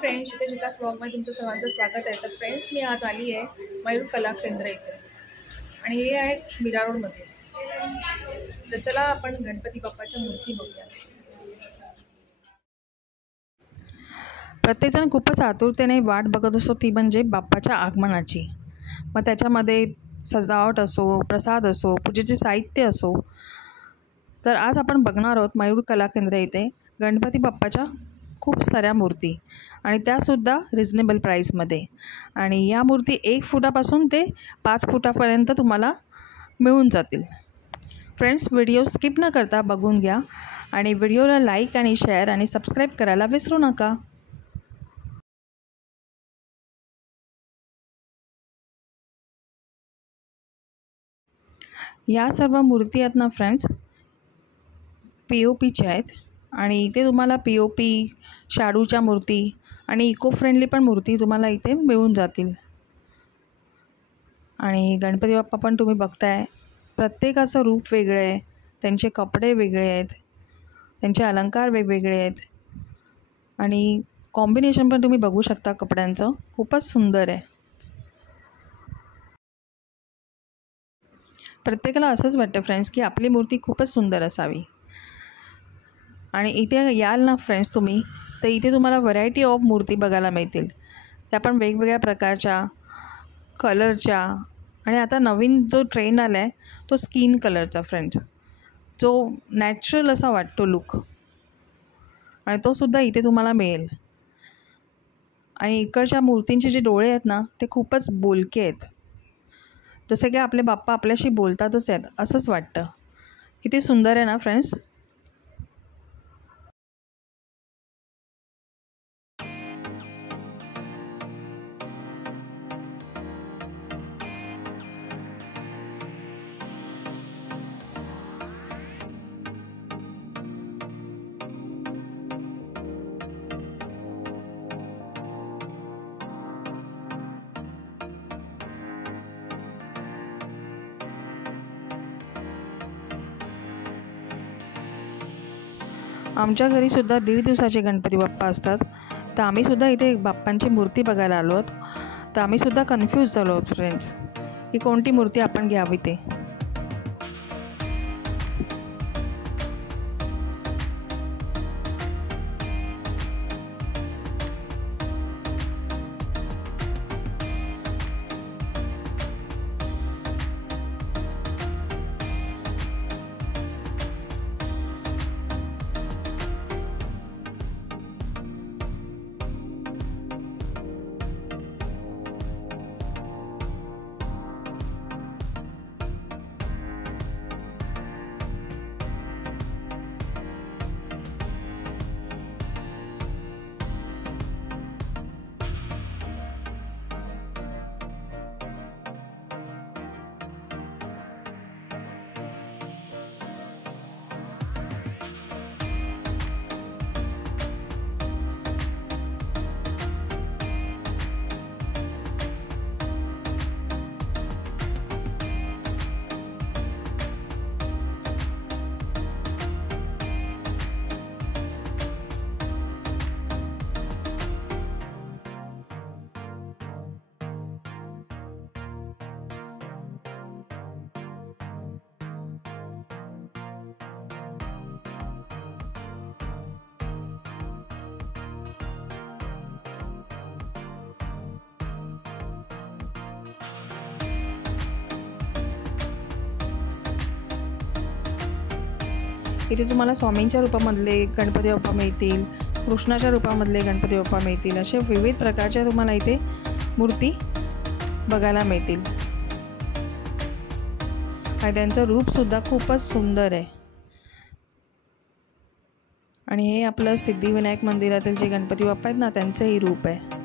Friends, शिकास ब्लॉगमध्ये तुमचं सर्वांचं स्वागत आहे। तर फ्रेंड्स, मी आज आली आहे मयूर कला केंद्र इथे आणि हे आहे मीरा रोडमध्ये। तर चला आपण गणपती बाप्पाच्या मूर्ती बघूया। प्रत्येकजण खूपच आतुरतेने वाट बघत असतो, ती म्हणजे बाप्पाच्या आगमनाची। मग त्याच्यामध्ये सजावट असो, प्रसाद असो, पूजेचे साहित्य असो। तर आज आपण बघणार आहोत मयूर कला केंद्र इथे गणपती बाप्पाच्या खूप साऱ्या मूर्ती आणि त्यासुद्धा रिजनेबल प्राईसमध्ये। आणि या मूर्ती 1 फुटापासून ते 5 फुटापर्यंत तुम्हाला मिळून जातील। फ्रेंड्स, व्हिडिओ स्किप न करता बघून घ्या आणि व्हिडिओला लाईक आणि शेअर आणि सबस्क्राईब करायला विसरू नका। या सर्व मूर्ती आहेत ना फ्रेंड्स, POPच्या आहेत आणि इथे तुम्हाला POP, शाडूच्या मूर्ती आणि इको फ्रेंडली पण मूर्ती तुम्हाला इथे मिळून जातील। आणि गणपती बाप्पा पण तुम्ही बघताय, प्रत्येकाचं रूप वेगळं आहे, त्यांचे कपडे वेगळे आहेत, त्यांचे अलंकार वेगवेगळे आहेत आणि कॉम्बिनेशन पण तुम्ही बघू शकता कपड्यांचं, खूपच सुंदर आहे। प्रत्येकाला असंच वाटतं फ्रेंड्स की आपली मूर्ती खूपच सुंदर असावी। आणि इथे याल ना फ्रेंड्स तुम्ही, तर इथे तुम्हाला व्हरायटी ऑफ मूर्ती बघायला मिळतील। त्या पण वेगवेगळ्या प्रकारच्या, कलरच्या आणि आता नवीन जो ट्रेंड आला आहे तो स्किन कलरचा फ्रेंड्स, जो नॅचरल असा वाटतो लुक, आणि तो सुद्धा इथे तुम्हाला मिळेल। आणि इकडच्या मूर्तींचे जे डोळे आहेत ना, ते खूपच बोलके आहेत, जसे की आपले बाप्पा आपल्याशी बोलतातच आहेत असंच वाटतं। किती सुंदर आहे ना फ्रेंड्स। आमच्या घरीसुद्धा 1.5 दिवसाचे गणपती बाप्पा असतात। तर आम्हीसुद्धा इथे बाप्पांची मूर्ती बघायला आलो आहोत। तर आम्हीसुद्धा कन्फ्यूज झालो आहोत फ्रेंड्स की कोणती मूर्ती आपण घ्यावी ते। इथे तुम्हाला स्वामींच्या रूपामधले गणपती बाप्पा मिळतील, कृष्णाच्या रूपामधले गणपती बाप्पा मिळतील, असे विविध प्रकारच्या तुम्हाला इथे मूर्ती बघायला मिळतील। आणि त्यांचं रूपसुद्धा खूपच सुंदर आहे। आणि हे आपलं सिद्धिविनायक मंदिरातील जे गणपती बाप्पा आहेत ना, त्यांचंही रूप आहे।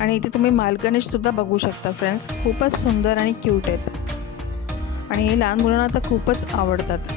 आणि इथे तुम्ही मालगणेशसुद्धा बघू शकता फ्रेंड्स, खूपच सुंदर आणि क्यूट आहेत आणि हे लहान मुलांना तर खूपच आवडतात.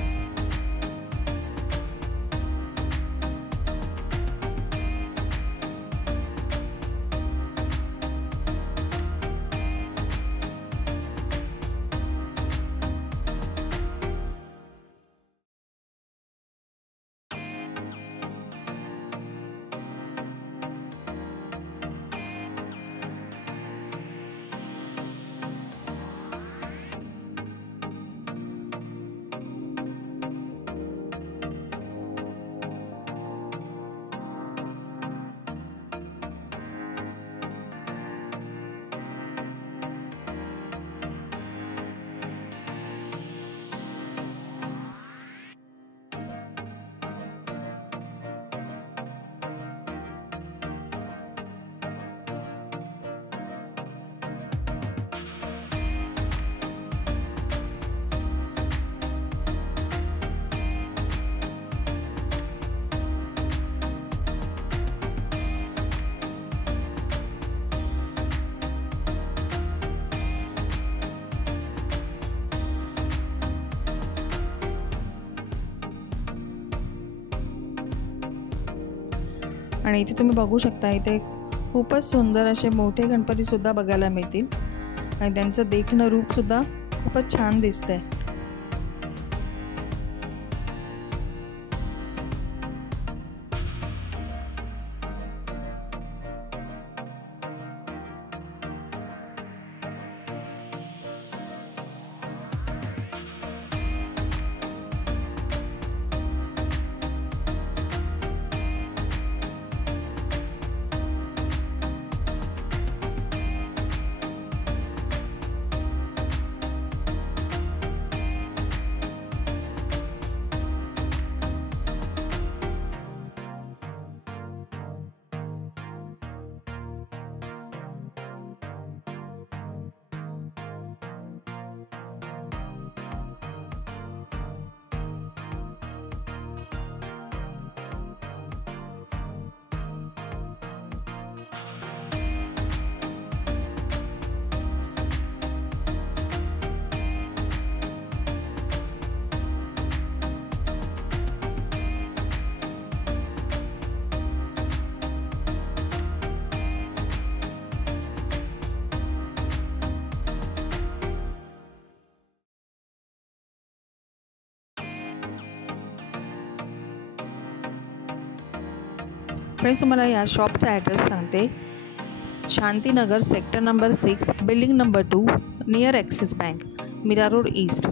आणि इथे तुम्ही बघू शकता, इथे खूपच सुंदर असे मोठे गणपतीसुद्धा बघायला मिळतील आणि त्यांचं देखणं रूपसुद्धा खूपच छान दिसतंय. फ्रेंड्स, तुम्हाला या शॉपचा ॲड्रेस सांगते. Shantinagar, sector number 6, building number 2, near Axis Bank, Mira road east.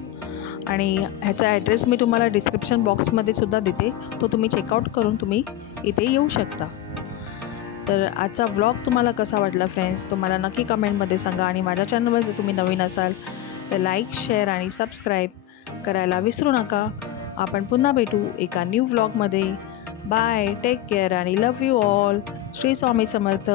आणि ह्याचा ॲड्रेस मी तुम्हाला डिस्क्रिप्शन बॉक्समध्ये सुद्धा देते, तो तुम्ही चेकआउट करून तुम्ही इथे येऊ शकता. तर आजचा व्लॉग तुम्हाला कसा वाटला फ्रेंड्स, तुम्हाला नक्की कमेंटमध्ये सांगा. आणि माझ्या चॅनलवर जर तुम्ही नवीन असाल तर लाईक, शेअर आणि सबस्क्राईब करायला विसरू नका. आपण पुन्हा भेटू एका न्यू व्लॉगमध्ये. बाय, टेक केअर आणि love you all. Shri Swami Samarth.